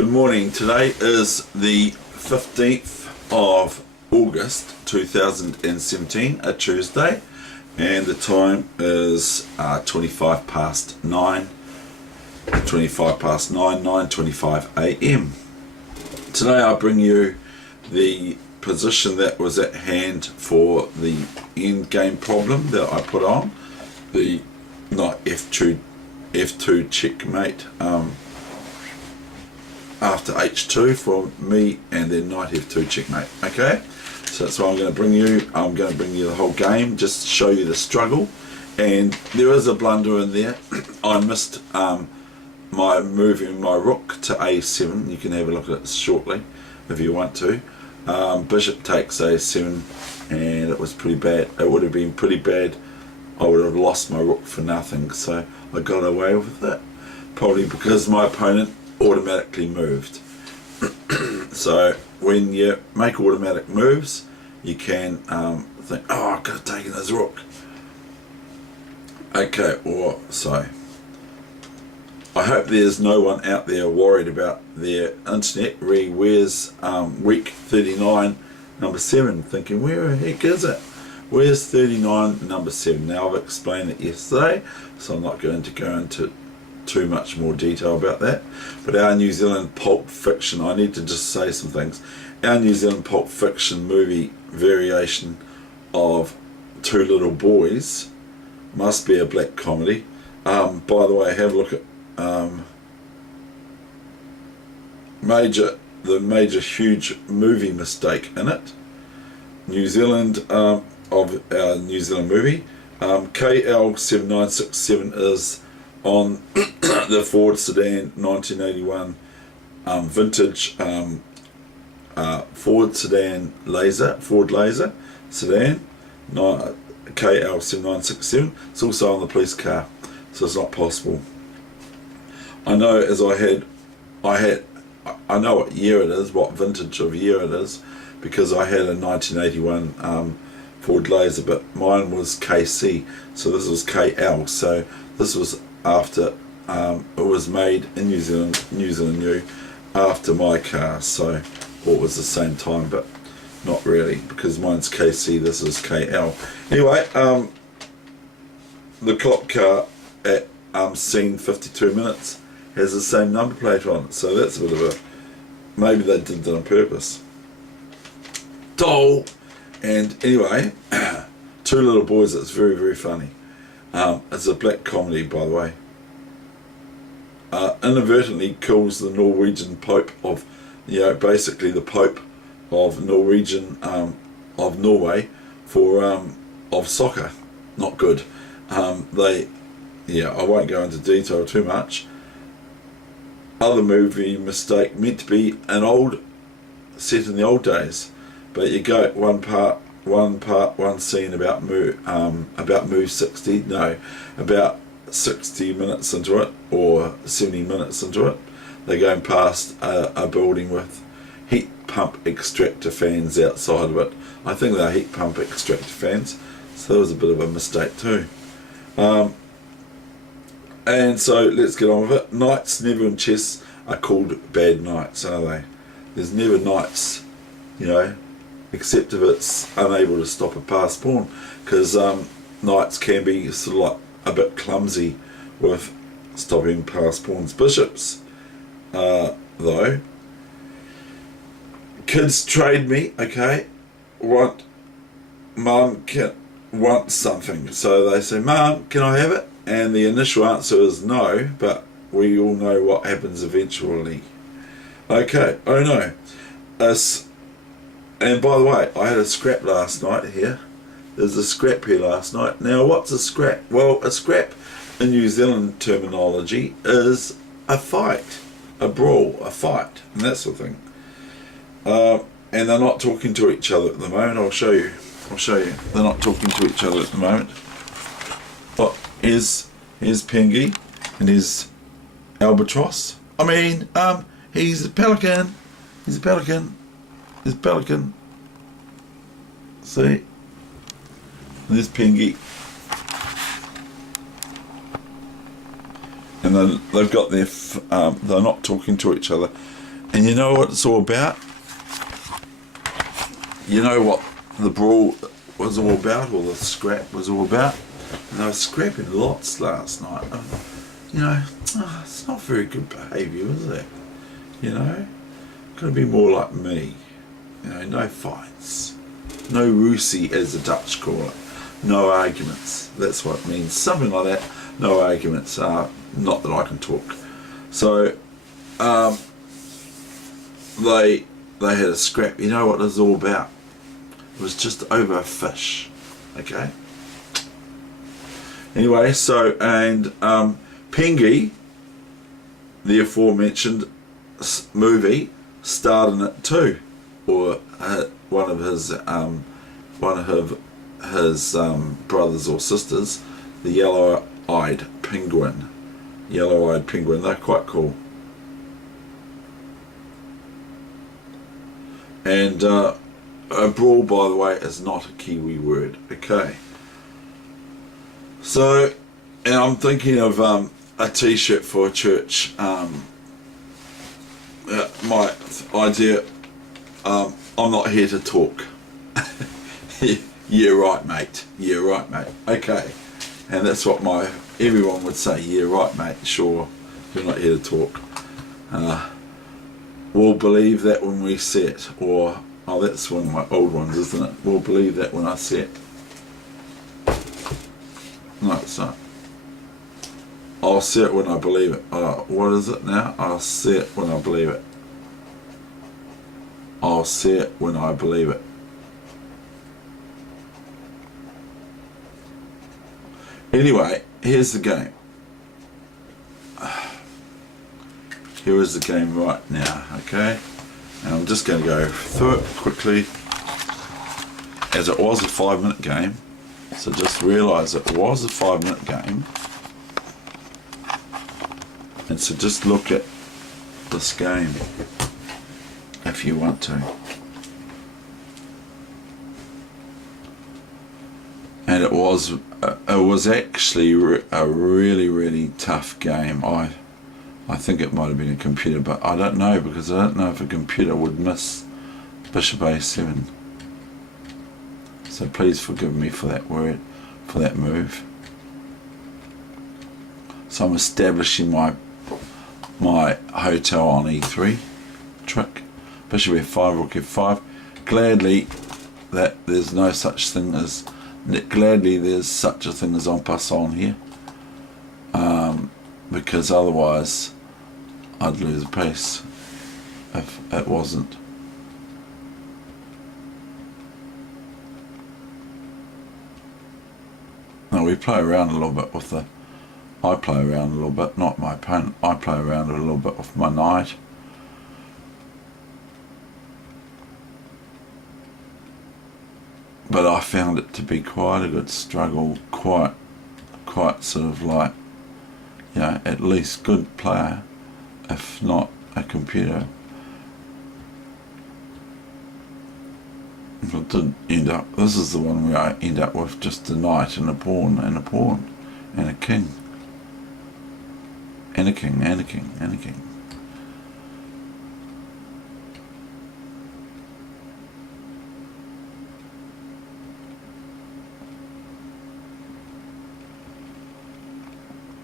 Good morning. Today is the 15th of August 2017, a Tuesday, and the time is 25 past 9, 9:25 a.m. Today I bring you the position that was at hand for the end game problem that I put on, the knight f2 checkmate after h2 for me, and then knight f2 checkmate. Okay, so that's what I'm going to bring you. I'm going to bring you the whole game, just to show you the struggle. And there is a blunder in there. I missed my moving my rook to a7. You can have a look at it shortly if you want to. Bishop takes a7, and it was pretty bad. It would have been pretty bad. I would have lost my rook for nothing, so I got away with it, probably because my opponent automatically moved. So when you make automatic moves, you can think, oh, I could have taken his rook. Okay, or so. I hope there's no one out there worried about their internet. Where's week 39 number 7, thinking, where the heck is it? Where's 39 number 7? Now, I've explained it yesterday, so I'm not going to go into too much more detail about that. But our New Zealand pulp fiction, I need to just say some things. Our New Zealand pulp fiction movie variation of Two Little Boys must be a black comedy. By the way, have a look at the major huge movie mistake in it. New Zealand of our New Zealand movie, KL7967 is on the Ford sedan 1981 vintage Ford Laser sedan, KL7967. It's also on the police car, so it's not possible. I know, as I know what year it is, what vintage of year it is, because I had a 1981 Ford Laser, but mine was KC, so this was KL. So this was after it was made in New Zealand new, after my car. So, or it was the same time, but not really, because mine's KC, this is KL. Anyway, the clock car at scene 52 minutes has the same number plate on it, so that's a bit of a, maybe they did it on purpose. Doll. And anyway, Two Little Boys, it's very, very funny. It's a black comedy, by the way. Inadvertently kills the Norwegian Pope of, basically the Pope of Norwegian, of Norway, for of soccer. Not good. I won't go into detail too much. Other movie mistake, meant to be set in the old days, but you go one scene about move 60, no, about 60 minutes into it, or 70 minutes into it, they're going past a building with heat pump extractor fans outside of it. I think they're heat pump extractor fans, so that was a bit of a mistake too. And so let's get on with it. Knights never in chess are called bad knights, are they? There's never knights, except if it's unable to stop a passed pawn, because knights can be sort of like a bit clumsy with stopping passed pawns. Bishops, though, kids trade me, okay, Mum wants something, so they say, Mum, can I have it? And the initial answer is no, but we all know what happens eventually. Okay, oh no. And by the way, I had a scrap last night here. There's a scrap here last night. Now, what's a scrap? Well, a scrap in New Zealand terminology is a fight, a brawl, a fight, and that sort of thing. And they're not talking to each other at the moment. I'll show you. They're not talking to each other at the moment. But here's Pengy, and here's Albatross. I mean, he's a pelican. He's a pelican. He's a pelican. See? There's Pengy. And then they've got their, they're not talking to each other. And you know what it's all about? You know what the brawl was all about, or the scrap was all about? And they were scrapping lots last night. You know, it's not very good behaviour, is it? You know, got to be more like me. You know, no fights, no roosy, as the Dutch call it, no arguments. That's what it means, something like that. No arguments. Not that I can talk. So they had a scrap. You know what it was all about? It was just over a fish. Okay. Anyway, so and Pengy, the aforementioned movie, starred in it too, or one of his brothers or sisters, the yellow-eyed penguin. Yellow-eyed penguin. They're quite cool. And a brawl, by the way, is not a Kiwi word. Okay. So, and I'm thinking of a t-shirt for a church. My idea, I'm not here to talk. Yeah, right, mate. Yeah, right, mate. Okay. And that's what everyone would say. Yeah, right, mate. Sure, you're not here to talk. We'll believe that when we see it. Or, oh, that's one of my old ones, isn't it? We'll believe that when I see it. No, it's not. I'll see it when I believe it. What is it now? I'll see it when I believe it. I'll see it when I believe it. Anyway, here's the game. Here is the game right now, okay? And I'm just going to go through it quickly, as it was a 5-minute game. So just realise it was a 5-minute game. And so just look at this game if you want to. And it was actually a really tough game. I think it might have been a computer, but I don't know, because I don't know if a computer would miss Bishop A7. So please forgive me for that move. So I'm establishing my hotel on E3 trick. Bishop F5, Rook F5. Gladly that there's no such thing as there's such a thing as en passant here, because otherwise I'd lose a piece if it wasn't. Now we play around a little bit with I play around a little bit, not my opponent, I play around a little bit with my knight. But I found it to be quite a good struggle, quite sort of like, you know, at least good player, if not a computer. It didn't end up, this is the one where I end up with just a knight and a pawn and a pawn and a king. And a king, and a king, and a king.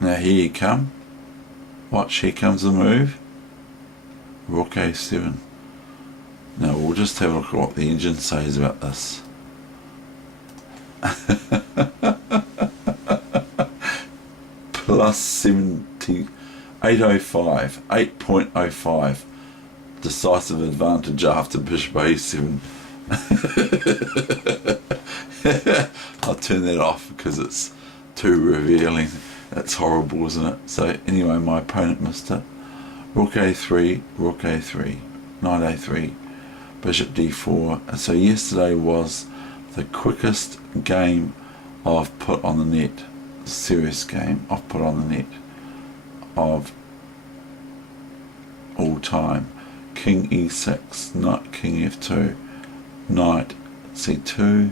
Now here you come. Watch, here comes the move. Rook A7. Now we'll just have a look at what the engine says about this. Plus 70, 805, 8.05. Decisive advantage after Bishop A7. I'll turn that off because it's too revealing. That's horrible, isn't it? So anyway, my opponent missed it. Rook A3, Rook A3, Knight A3, Bishop D4. And so yesterday was the quickest game I've put on the net, serious game I've put on the net of all time. King E6, Knight King F2, Knight C2,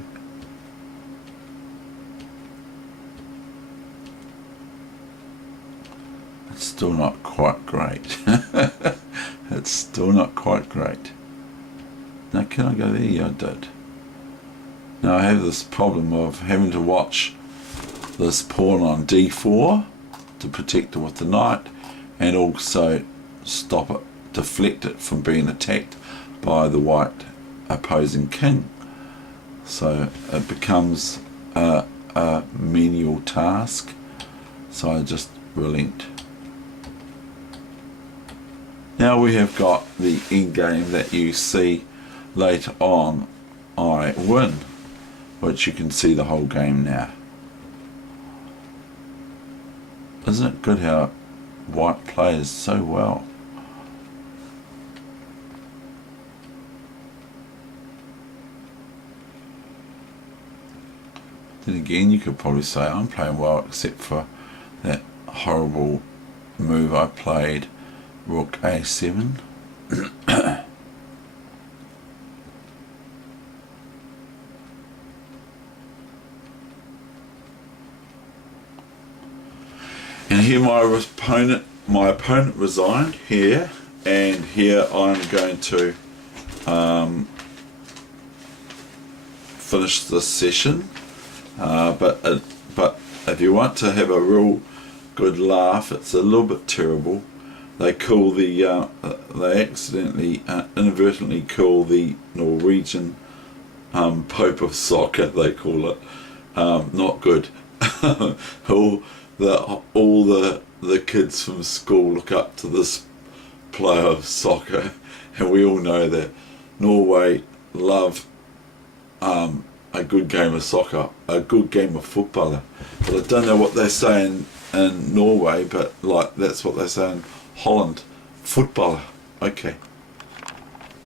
it's still not quite great. It's Still not quite great. Now can I go there? Yeah, I did. Now I have this problem of having to watch this pawn on d4 to protect it with the knight, and also stop it, deflect it from being attacked by the white opposing king. So it becomes a menial task, so I just relent. Now we have got the end game that you see later on I win, which you can see the whole game now. Isn't it good how white plays so well? Then again, you could probably say I'm playing well, except for that horrible move I played, rook a7. And here my opponent resigned here, and here I'm going to finish this session. But if you want to have a real good laugh, it's a little bit terrible. They call the they accidentally inadvertently call the Norwegian Pope of soccer, they call it. Not good. all the kids from school look up to this player of soccer, and we all know that Norway love a good game of soccer, a good game of football. But I don't know what they say in Norway, but like that's what they say in Holland. Footballer. Okay.